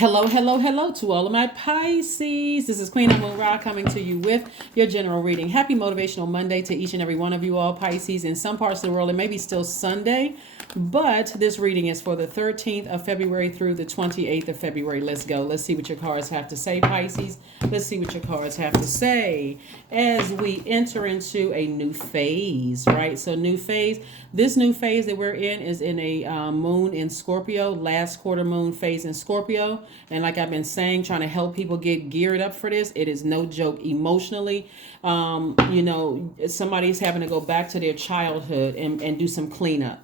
Hello, hello, hello to all of my Pisces. This is Queen Amun Ra coming to you with your general reading. Happy Motivational Monday to each and every one of you all Pisces. In some parts of the world, it may be still Sunday, but this reading is for the 13th of February through the 28th of February. Let's go. Let's see what your cards have to say, Pisces. Let's see what your cards have to say as we enter into a new phase, right? So new phase. This new phase that we're in is in a moon in Scorpio, last quarter moon phase in Scorpio. And like I've been saying, trying to help people get geared up for this, it is no joke emotionally. Somebody's having to go back to their childhood and do some cleanup.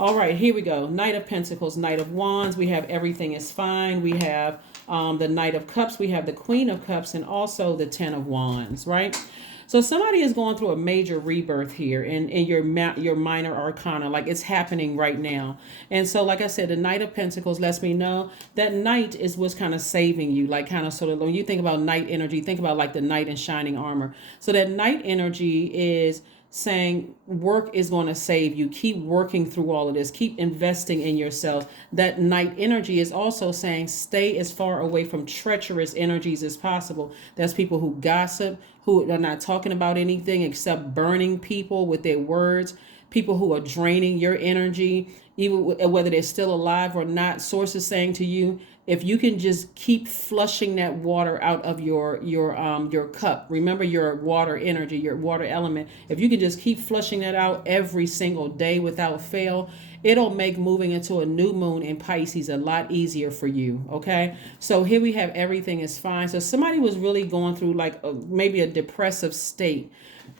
All right, here we go. Knight of Pentacles, Knight of Wands. We have everything is fine. We have the Knight of Cups. We have the Queen of Cups and also the Ten of Wands, right? So somebody is going through a major rebirth here in your minor arcana, like it's happening right now. And so, like I said, the Knight of Pentacles lets me know that Knight is what's kind of saving you, like kind of sort of when you think about Knight energy, think about like the Knight in shining armor. So that Knight energy is saying work is going to save you. Keep working through all of this. Keep investing in yourself. That Knight energy is also saying stay as far away from treacherous energies as possible. That's people who gossip, who are not talking about anything except burning people with their words, people who are draining your energy, even whether they're still alive or not. Sources saying to you, if you can just keep flushing that water out of your cup, remember your water energy, your water element, if you can just keep flushing that out every single day without fail, it'll make moving into a new moon in Pisces a lot easier for you. Okay, so here we have everything is fine. So somebody was really going through like maybe a depressive state,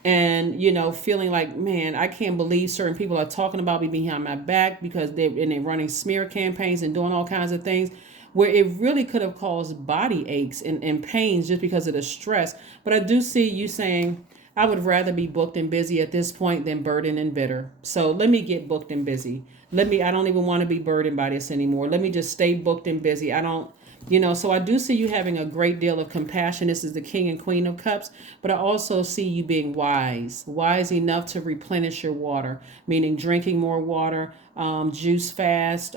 and feeling like, man, I can't believe certain people are talking about me behind my back because they're running smear campaigns and doing all kinds of things where it really could have caused body aches and pains just because of the stress. But I do see you saying, I would rather be booked and busy at this point than burdened and bitter. So let me get booked and busy. I don't even want to be burdened by this anymore. Let me just stay booked and busy. I don't, so I do see you having a great deal of compassion. This is the King and Queen of Cups, but I also see you being wise enough to replenish your water, meaning drinking more water, juice fast,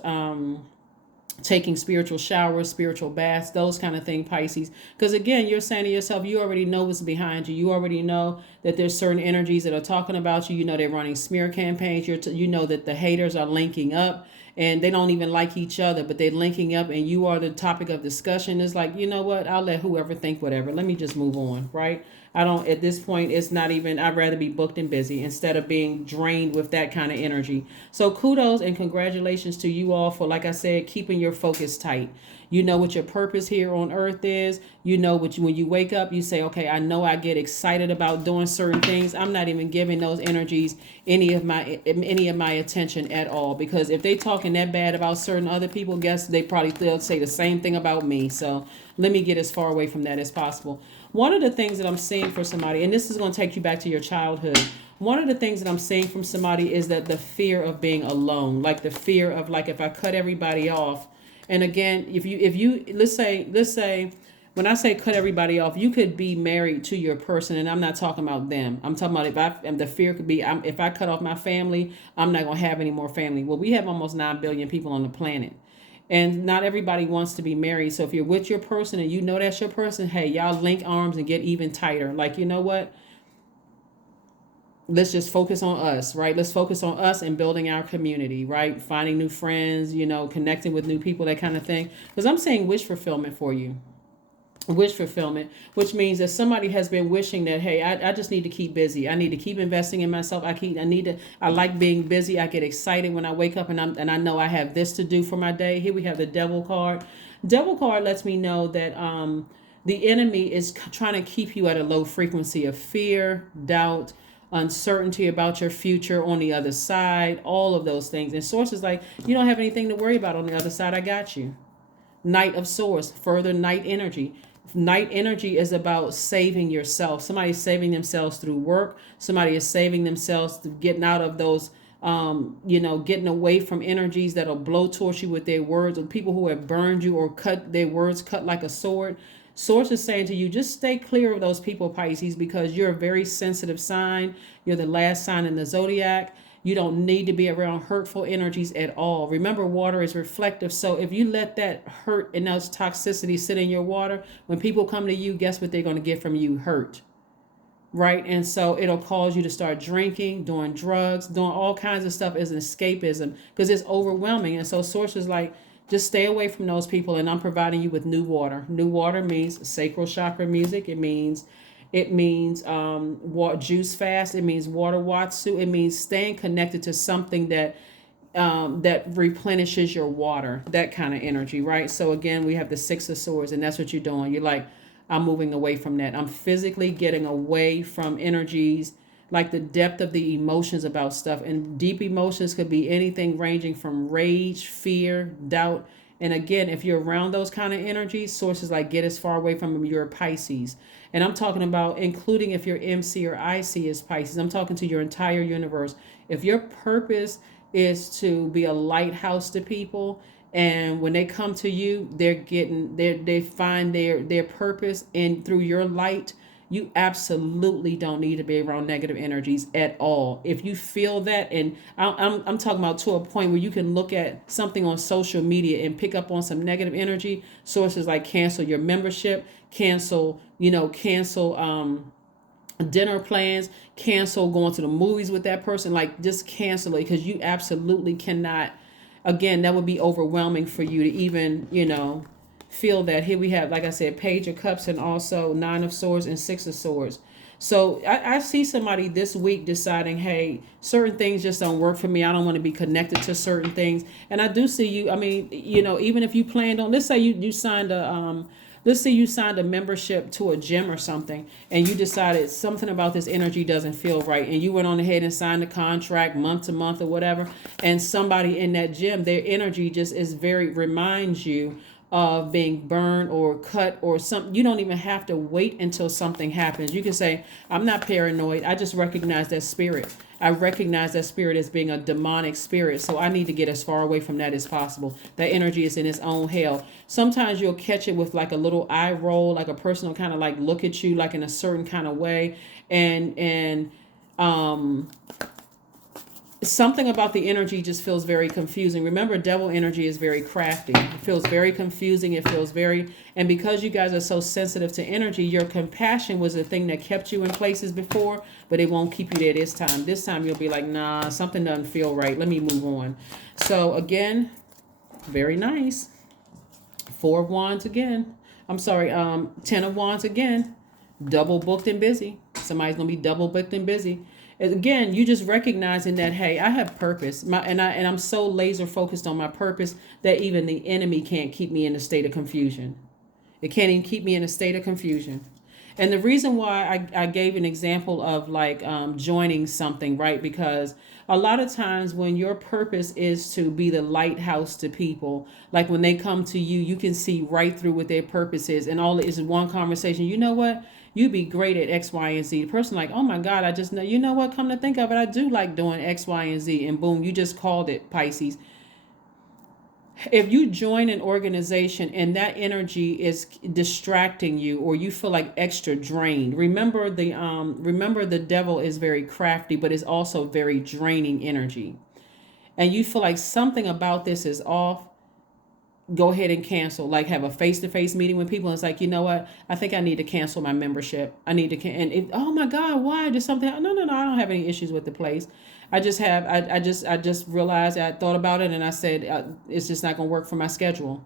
taking spiritual showers, spiritual baths, those kind of things, Pisces. Because again, you're saying to yourself, you already know what's behind you. You already know that there's certain energies that are talking about you. You know they're running smear campaigns. You know that the haters are linking up and they don't even like each other, but they're linking up and you are the topic of discussion. It's like, you know what? I'll let whoever think whatever. Let me just move on, right? I don't, at this point, it's not even, I'd rather be booked and busy instead of being drained with that kind of energy. So kudos and congratulations to you all for, like I said, keeping your focus tight. You know what your purpose here on earth is. You know when you wake up, you say, okay, I know I get excited about doing certain things. I'm not even giving those energies any of my attention at all, because if they talking that bad about certain other people, guess they'll say the same thing about me. So let me get as far away from that as possible. One of the things that I'm seeing for somebody, and this is going to take you back to your childhood. One of the things that I'm seeing from somebody is that the fear of being alone, like the fear of like, if I cut everybody off. And again, if you let's say when I say cut everybody off, you could be married to your person, and I'm not talking about them. I'm talking about the fear could be, if I cut off my family, I'm not going to have any more family. Well, we have almost 9 billion people on the planet. And not everybody wants to be married. So if you're with your person and you know that's your person, hey, y'all link arms and get even tighter. Like, you know what? Let's just focus on us, right? Let's focus on us and building our community, right? Finding new friends, connecting with new people, that kind of thing. Because I'm saying wish fulfillment for you. Wish fulfillment, which means that somebody has been wishing that, hey, I just need to keep busy. I need to keep investing in myself. I like being busy. I get excited when I wake up and I know I have this to do for my day. Here we have the Devil card. Devil card lets me know that the enemy is trying to keep you at a low frequency of fear, doubt, uncertainty about your future on the other side, all of those things. And sources like, you don't have anything to worry about on the other side. I got you. Knight of Swords, further Knight energy. Knight energy is about saving yourself. Somebody's saving themselves through work. Somebody is saving themselves through getting out of those, getting away from energies that'll blow towards you with their words, or people who have burned you or cut their words cut like a sword. Source is saying to you, just stay clear of those people, Pisces, because you're a very sensitive sign. You're the last sign in the Zodiac. You don't need to be around hurtful energies at all. Remember, water is reflective. So if you let that hurt and those toxicity sit in your water, when people come to you, guess what they're going to get from you? Hurt. Right? And so it'll cause you to start drinking, doing drugs, doing all kinds of stuff as an escapism because it's overwhelming. And so source is like, just stay away from those people. And I'm providing you with new water. New water means sacral chakra music. It means juice fast. It means water watsu. It means staying connected to something that replenishes your water, that kind of energy, right? So again, we have the Six of Swords, and that's what you're doing. You're like, I'm moving away from that. I'm physically getting away from energies, like the depth of the emotions about stuff. And deep emotions could be anything ranging from rage, fear, doubt. And again, if you're around those kind of energies, sources like get as far away from them. You're a Pisces. And I'm talking about including if your MC or IC is Pisces. I'm talking to your entire universe. If your purpose is to be a lighthouse to people, and when they come to you, they find their purpose and through your light, you absolutely don't need to be around negative energies at all. If you feel that, and I'm talking about to a point where you can look at something on social media and pick up on some negative energy, sources like cancel your membership, cancel dinner plans, cancel going to the movies with that person, like just cancel it, because you absolutely cannot. Again, that would be overwhelming for you to even feel that. Here we have, like I said, Page of Cups and also Nine of Swords and Six of Swords. So I see somebody this week deciding, hey, certain things just don't work for me. I don't want to be connected to certain things. And I do see you. I mean, even if you planned on, let's say you signed a let's say you signed a membership to a gym or something, and you decided something about this energy doesn't feel right, and you went on ahead and signed a contract month to month or whatever, and somebody in that gym, their energy just reminds you of being burned or cut or something. You don't even have to wait until something happens. You can say, I'm not paranoid. I just recognize that spirit. I recognize that spirit as being a demonic spirit. So I need to get as far away from that as possible. That energy is in its own hell. Sometimes you'll catch it with like a little eye roll, like a person will kind of like look at you like in a certain kind of way. And something about the energy just feels very confusing. Remember, devil energy is very crafty. It feels very confusing. It feels very, and because you guys are so sensitive to energy, your compassion was the thing that kept you in places before, but it won't keep you there this time. This time you'll be like, nah, something doesn't feel right. Let me move on. So again, very nice. Four of Wands again. I'm sorry, 10 of Wands again. Double booked and busy. Somebody's going to be double booked and busy. Again, you just recognizing that, hey, I have purpose, and I'm so laser focused on my purpose that even the enemy can't keep me in a state of confusion. It can't even keep me in a state of confusion. And the reason why I gave an example of like joining something, right? Because a lot of times when your purpose is to be the lighthouse to people, like when they come to you, you can see right through what their purpose is. And all it is one conversation. You know what? You'd be great at X, Y, and Z. The person like, oh my God, I just know, you know what? Come to think of it, I do like doing X, Y, and Z. And boom, you just called it, Pisces. If you join an organization and that energy is distracting you, or you feel like extra drained, remember the devil is very crafty, but is also very draining energy. And you feel like something about this is off, go ahead and cancel. Like have a face-to-face meeting with people. And it's like, you know what? I think I need to cancel my membership. I need to oh my God, why? Did something? No, I don't have any issues with the place. I just realized, I thought about it, and I said, it's just not going to work for my schedule.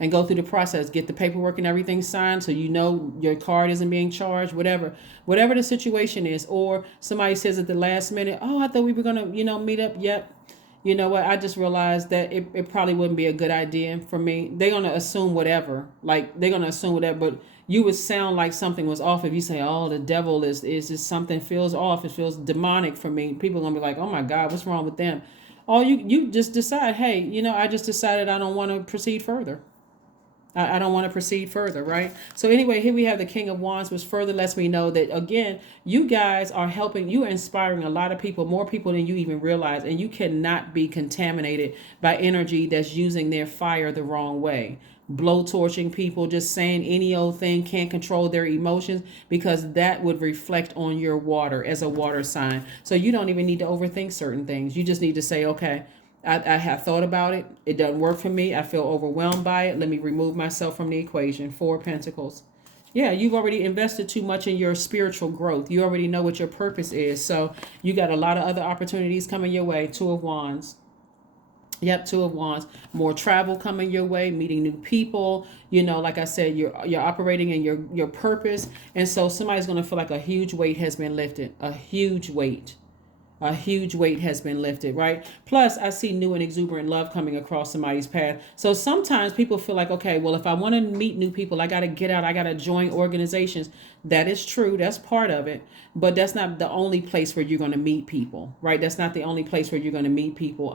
And go through the process, get the paperwork and everything signed, so you know your card isn't being charged, whatever the situation is. Or somebody says at the last minute, oh, I thought we were going to, meet up. Yep. You know what? I just realized that it probably wouldn't be a good idea for me. They're going to assume whatever. But you would sound like something was off if you say, oh, the devil is just something feels off. It feels demonic for me. People are going to be like, oh my God, what's wrong with them? Or you just decide, hey, I just decided I don't want to proceed further. I don't want to proceed further, right? So anyway, here we have the King of Wands, which further lets me know that, again, you guys are helping, you are inspiring a lot of people, more people than you even realize, and you cannot be contaminated by energy that's using their fire the wrong way. Blowtorching people, just saying any old thing, can't control their emotions, because that would reflect on your water as a water sign. So you don't even need to overthink certain things. You just need to say, okay, I have thought about it. It doesn't work for me. I feel overwhelmed by it. Let me remove myself from the equation. Four of Pentacles. Yeah, you've already invested too much in your spiritual growth. You already know what your purpose is. So you got a lot of other opportunities coming your way. Two of Wands. Yep, Two of Wands. More travel coming your way, meeting new people. You know, like I said, you're operating in your purpose. And so somebody's going to feel like a huge weight has been lifted. A huge weight. A huge weight has been lifted, right? Plus, I see new and exuberant love coming across somebody's path. So sometimes people feel like, okay, well, if I want to meet new people, I got to get out. I got to join organizations. That is true. That's part of it. But that's not the only place where you're going to meet people, right? That's not the only place where you're going to meet people.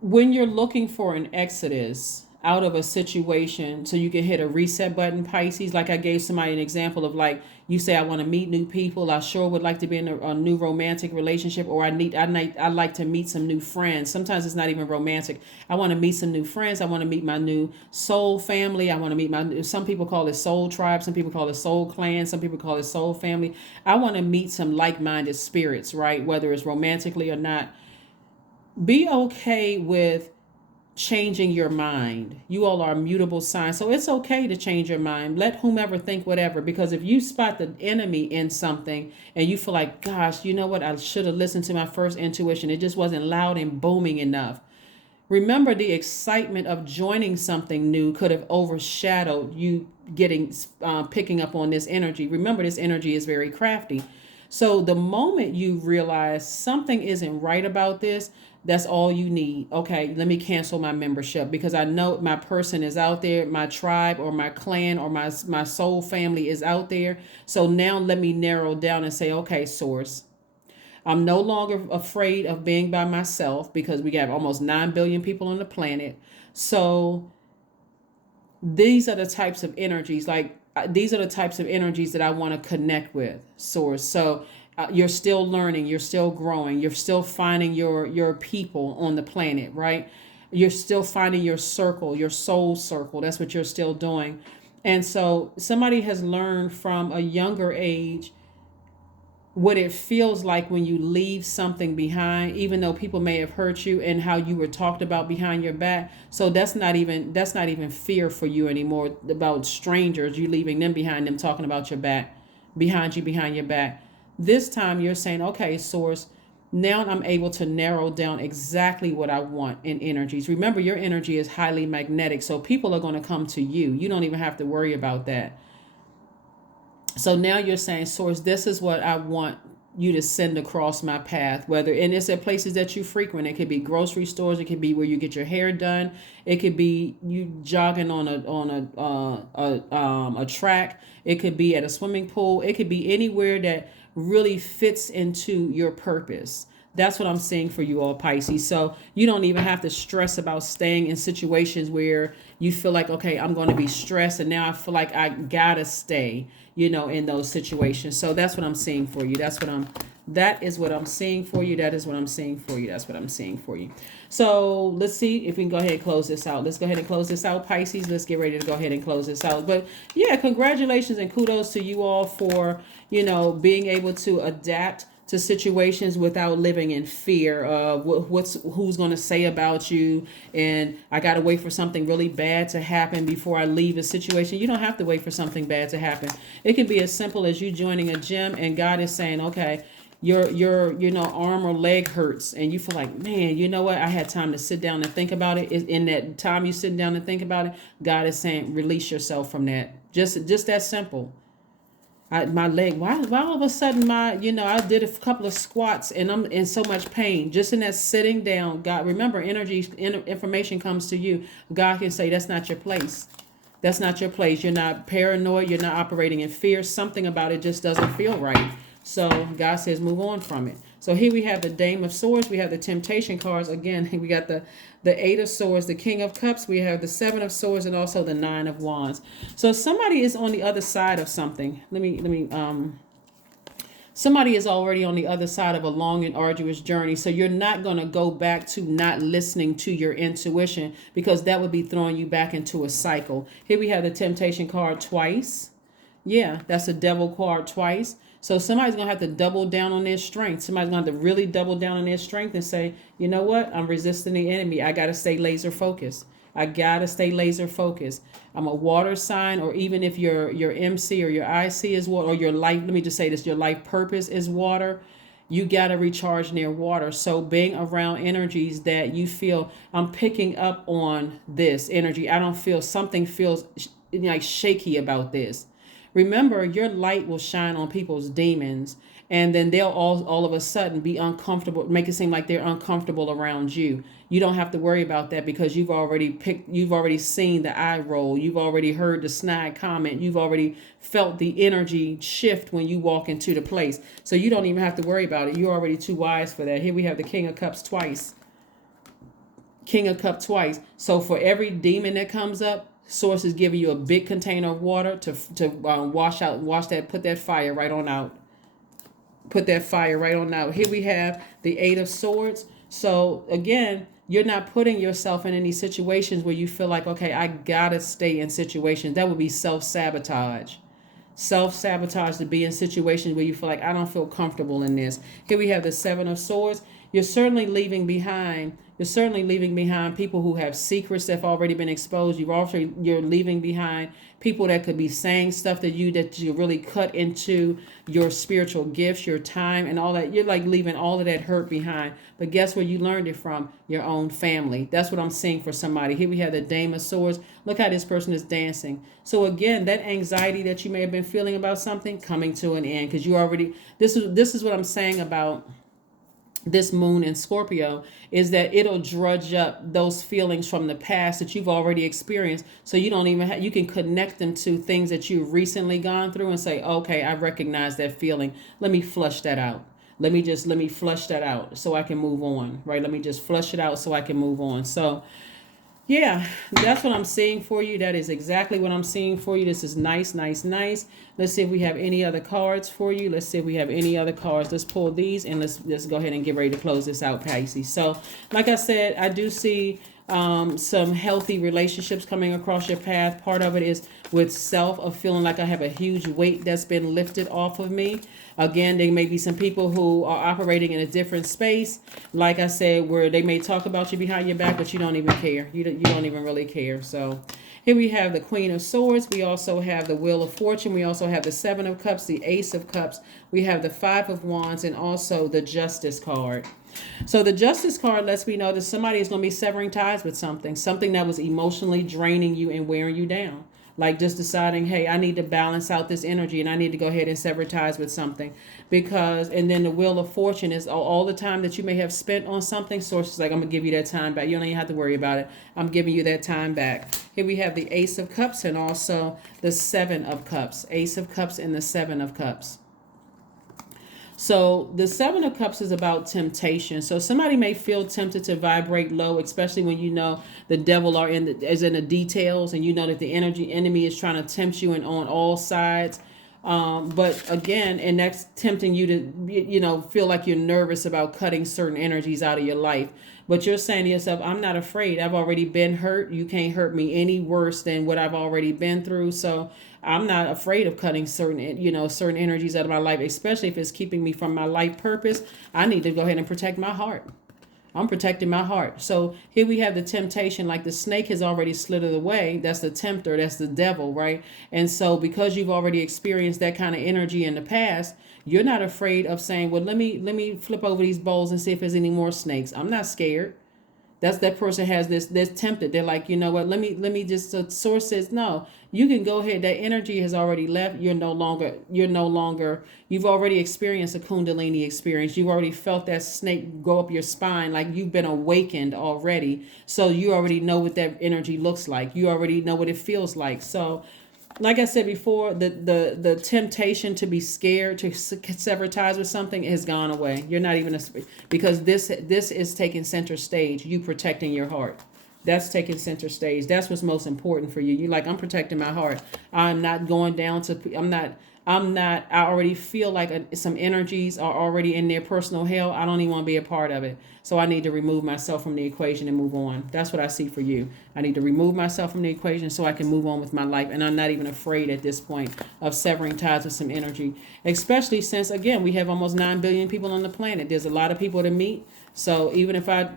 When you're looking for an exodus out of a situation so you can hit a reset button, Pisces, like I gave somebody an example of, like, you say, I want to meet new people. I sure would like to be in a new romantic relationship, or I like to meet some new friends. Sometimes it's not even romantic. I want to meet some new friends. I want to meet my new soul family. I want to meet some people call it soul tribe. Some people call it soul clan. Some people call it soul family. I want to meet some like-minded spirits, right? Whether it's romantically or not. Be okay with changing your mind. You all are mutable signs, so it's okay to change your mind. Let whomever think whatever, because if you spot the enemy in something and you feel like, gosh, you know what, I should have listened to my first intuition, it just wasn't loud and booming enough. Remember, the excitement of joining something new could have overshadowed you picking up on this energy. Remember, this energy is very crafty. So the moment you realize something isn't right about this, that's all you need. Okay, let me cancel my membership, because I know my person is out there, my tribe or my clan or my soul family is out there. So now let me narrow down and say, okay, source, I'm no longer afraid of being by myself, because we got almost 9 billion people on the planet. So these are the types of energies, these are the types of energies that I want to connect with, source. So you're still learning, you're still growing, you're still finding your people on the planet, right? You're still finding your circle, your soul circle. That's what you're still doing. And so somebody has learned from a younger age what it feels like when you leave something behind, even though people may have hurt you, and how you were talked about behind your back. So that's not even fear for you anymore about strangers, you leaving them behind, them talking about your back, behind your back. This time you're saying, okay, source, now I'm able to narrow down exactly what I want in energies. Remember, your energy is highly magnetic, so people are going to come to you. You don't even have to worry about that. So now you're saying, source, this is what I want you to send across my path, and it's at places that you frequent. It could be grocery stores, it could be where you get your hair done, it could be you jogging on a track, it could be at a swimming pool, it could be anywhere that really fits into your purpose. That's what I'm seeing for you all, Pisces. So you don't even have to stress about staying in situations where you feel like, okay, I'm going to be stressed, and now I feel like I gotta stay, in those situations. So that's what I'm seeing for you. That is what I'm seeing for you. That is what I'm seeing for you. That's what I'm seeing for you. So let's see if we can go ahead and close this out. Let's go ahead and close this out, Pisces. Let's get ready to go ahead and close this out. But yeah, congratulations and kudos to you all for, being able to adapt to situations without living in fear of who's going to say about you, and I got to wait for something really bad to happen before I leave a situation. You don't have to wait for something bad to happen. It can be as simple as you joining a gym and God is saying, okay, your arm or leg hurts, and you feel like, man, you know what, I had time to sit down and think about it. In that time you sit down and think about it, God is saying, release yourself from that. Just that simple. My leg, why all of a sudden I did a couple of squats and I'm in so much pain just in that sitting down. God, remember, information comes to you. God can say, that's not your place. That's not your place. You're not paranoid. You're not operating in fear. Something about it just doesn't feel right. So God says, move on from it. So here we have the Dame of Swords. We have the Temptation cards. Again, we got the Eight of Swords, the King of Cups. We have the Seven of Swords and also the Nine of Wands. So somebody is on the other side of something. Somebody is already on the other side of a long and arduous journey. So you're not going to go back to not listening to your intuition, because that would be throwing you back into a cycle. Here we have the Temptation card twice. Yeah, that's a Devil card twice. So somebody's going to have to double down on their strength. Somebody's going to have to really double down on their strength and say, you know what? I'm resisting the enemy. I got to stay laser focused. I got to stay laser focused. I'm a water sign, or even if your MC or your IC is water, or your life, let me just say this, your life purpose is water, you got to recharge near water. So being around energies that you feel, I'm picking up on this energy. I don't feel, something feels like shaky about this. Remember, your light will shine on people's demons, and then they'll all of a sudden be uncomfortable, make it seem like they're uncomfortable around you. You don't have to worry about that, because you've already seen the eye roll. You've already heard the snide comment. You've already felt the energy shift when you walk into the place. So you don't even have to worry about it. You're already too wise for that. Here we have the King of Cups twice. King of Cups twice. So for every demon that comes up, Source is giving you a big container of water to wash that, put that fire right on out. Put that fire right on out. Here we have the Eight of Swords. So again, you're not putting yourself in any situations where you feel like, okay, I gotta stay in situations. That would be self-sabotage. Self-sabotage, to be in situations where you feel like, I don't feel comfortable in this. Here we have the Seven of Swords. You're certainly leaving behind people who have secrets that have already been exposed. You're leaving behind people that could be saying stuff that you really cut into your spiritual gifts, your time, and all that. You're like leaving all of that hurt behind. But guess where you learned it from? Your own family. That's what I'm seeing for somebody. Here we have the Dame of Swords. Look how this person is dancing. So again, that anxiety that you may have been feeling about something coming to an end, because you already, this is what I'm saying about this moon in Scorpio, is that it'll drudge up those feelings from the past that you've already experienced. So you don't even you can connect them to things that you've recently gone through and say, okay, I recognize that feeling. Let me flush that out. Let me flush that out so I can move on, right? Let me just flush it out so I can move on. So yeah, that's what I'm seeing for you. That is exactly what I'm seeing for you. This is nice, nice, nice. Let's see if we have any other cards for you. Let's see if we have any other cards. Let's pull these and let's go ahead and get ready to close this out, Pisces. So like I said, I do see some healthy relationships coming across your path. Part of it is with self, of feeling like I have a huge weight that's been lifted off of me. Again, there may be some people who are operating in a different space, like I said, where they may talk about you behind your back, but you don't even care. You don't even really care. So here we have the Queen of Swords. We also have the Wheel of Fortune. We also have the Seven of Cups, the Ace of Cups. We have the Five of Wands, and also the Justice card. So the Justice card lets me know that somebody is going to be severing ties with something that was emotionally draining you and wearing you down. Like just deciding, hey, I need to balance out this energy and I need to go ahead and sever ties with something. And then the Wheel of Fortune is all the time that you may have spent on something. Source is like, I'm going to give you that time back. You don't even have to worry about it. I'm giving you that time back. Here we have the Ace of Cups and also the Seven of Cups. Ace of Cups and the Seven of Cups. So the Seven of Cups is about temptation. So somebody may feel tempted to vibrate low, especially when you know the devil is in the details, and you know that the enemy is trying to tempt you on all sides. But again, and that's tempting you to, feel like you're nervous about cutting certain energies out of your life. But you're saying to yourself, I'm not afraid. I've already been hurt. You can't hurt me any worse than what I've already been through. So I'm not afraid of cutting certain energies out of my life, especially if it's keeping me from my life purpose. I need to go ahead and protect my heart. I'm protecting my heart. So here we have the temptation, like the snake has already slithered away. That's the tempter. That's the devil, right? And so because you've already experienced that kind of energy in the past, you're not afraid of saying, well, let me flip over these bowls and see if there's any more snakes. I'm not scared. That person has they're tempted. They're like, you know what, let me just, the source says, no, you can go ahead. That energy has already left. You've already experienced a Kundalini experience. You've already felt that snake go up your spine. Like you've been awakened already. So you already know what that energy looks like. You already know what it feels like. So like I said before, the temptation to be scared to sever ties with something has gone away. You're not even because this is taking center stage. You protecting your heart. That's taking center stage. That's what's most important for you. You like, I'm protecting my heart. I'm not going down to. I'm not. I already feel like some energies are already in their personal hell. I don't even want to be a part of it. So I need to remove myself from the equation and move on. That's what I see for you. I need to remove myself from the equation so I can move on with my life. And I'm not even afraid at this point of severing ties with some energy, especially since, again, we have almost 9 billion people on the planet. There's a lot of people to meet. So even if I,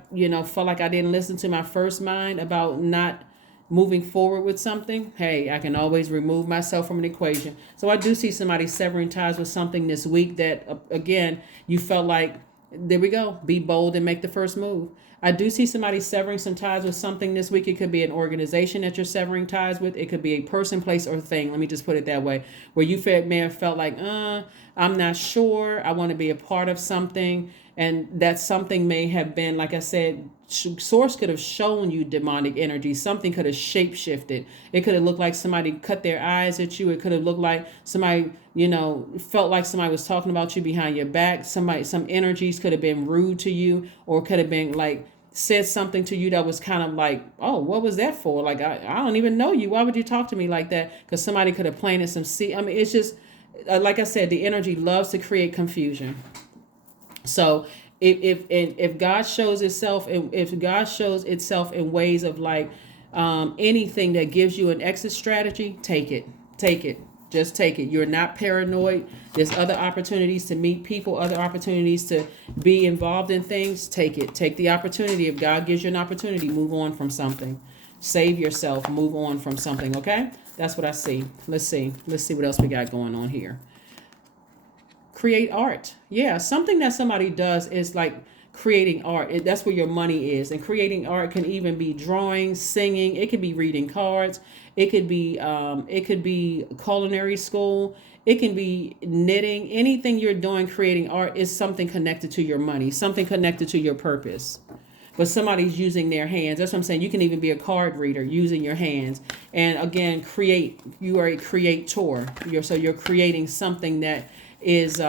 felt like I didn't listen to my first mind about not moving forward with something, hey, I can always remove myself from an equation. So I do see somebody severing ties with something this week that, again, you felt like, there we go, be bold and make the first move. I do see somebody severing some ties with something this week. It could be an organization that you're severing ties with. It could be a person, place, or thing. Let me just put it that way. Where you may have felt like, I'm not sure. I want to be a part of something. And that something may have been, like I said, source could have shown you demonic energy. Something could have shape shifted. It could have looked like somebody cut their eyes at you. It could have looked like somebody, felt like somebody was talking about you behind your back. Some energies could have been rude to you, or could have been like said something to you that was kind of like, oh, what was that for? Like, I don't even know you. Why would you talk to me like that? Because somebody could have planted some seed. I mean, it's just, like I said, the energy loves to create confusion. So if God shows itself, if God shows itself in ways of like anything that gives you an exit strategy, take it, just take it. You're not paranoid. There's other opportunities to meet people, other opportunities to be involved in things. Take it. Take the opportunity. If God gives you an opportunity, move on from something. Save yourself. Move on from something. Okay, that's what I see. Let's see what else we got going on here. Create art. Yeah, something that somebody does is like creating art. That's where your money is. And creating art can even be drawing, singing. It could be reading cards. It could be culinary school. It can be knitting. Anything you're doing creating art is something connected to your money, something connected to your purpose. But somebody's using their hands. That's what I'm saying. You can even be a card reader using your hands. And again, create. You are a creator. You're creating something that is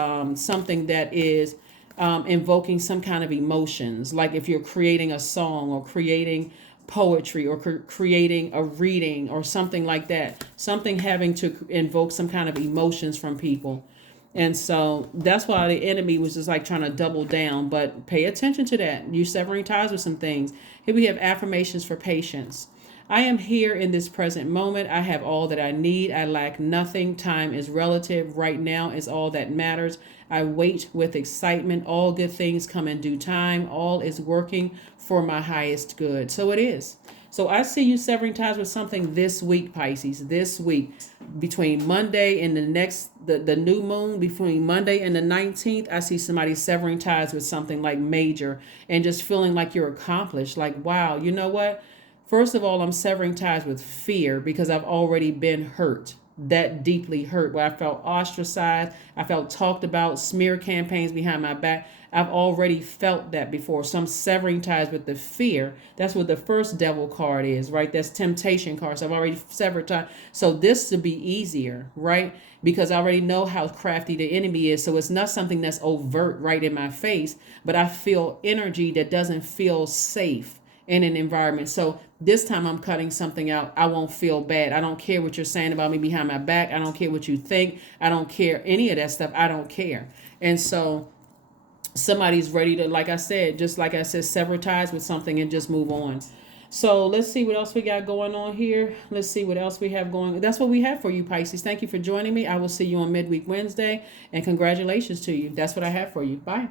invoking some kind of emotions. Like if you're creating a song or creating poetry or creating a reading or something like that. Something having to invoke some kind of emotions from people. And so that's why the enemy was just like trying to double down. But pay attention to that. You're severing ties with some things. Here we have affirmations for patience. I am here in this present moment. I have all that I need. I lack nothing. Time is relative. Right now is all that matters. I wait with excitement. All good things come in due time. All is working for my highest good. So it is. So I see you severing ties with something this week, Pisces. This week, between Monday and the new moon, between Monday and the 19th, I see somebody severing ties with something like major and just feeling like you're accomplished. Like, wow, you know what? First of all, I'm severing ties with fear because I've already been hurt, that deeply hurt, where I felt ostracized. I felt talked about, smear campaigns behind my back. I've already felt that before. So I'm severing ties with the fear. That's what the first devil card is, right? That's temptation card. So I've already severed ties. So this to be easier, right? Because I already know how crafty the enemy is. So it's not something that's overt right in my face, but I feel energy that doesn't feel safe in an environment. So this time I'm cutting something out. I won't feel bad. I don't care what you're saying about me behind my back. I don't care what you think. I don't care any of that stuff. I don't care. And so somebody's ready to, like I said, sever ties with something and just move on. So let's see what else we got going on here. Let's see what else we have going. That's what we have for you, Pisces. Thank you for joining me. I will see you on Midweek Wednesday, and congratulations to you. That's what I have for you. Bye.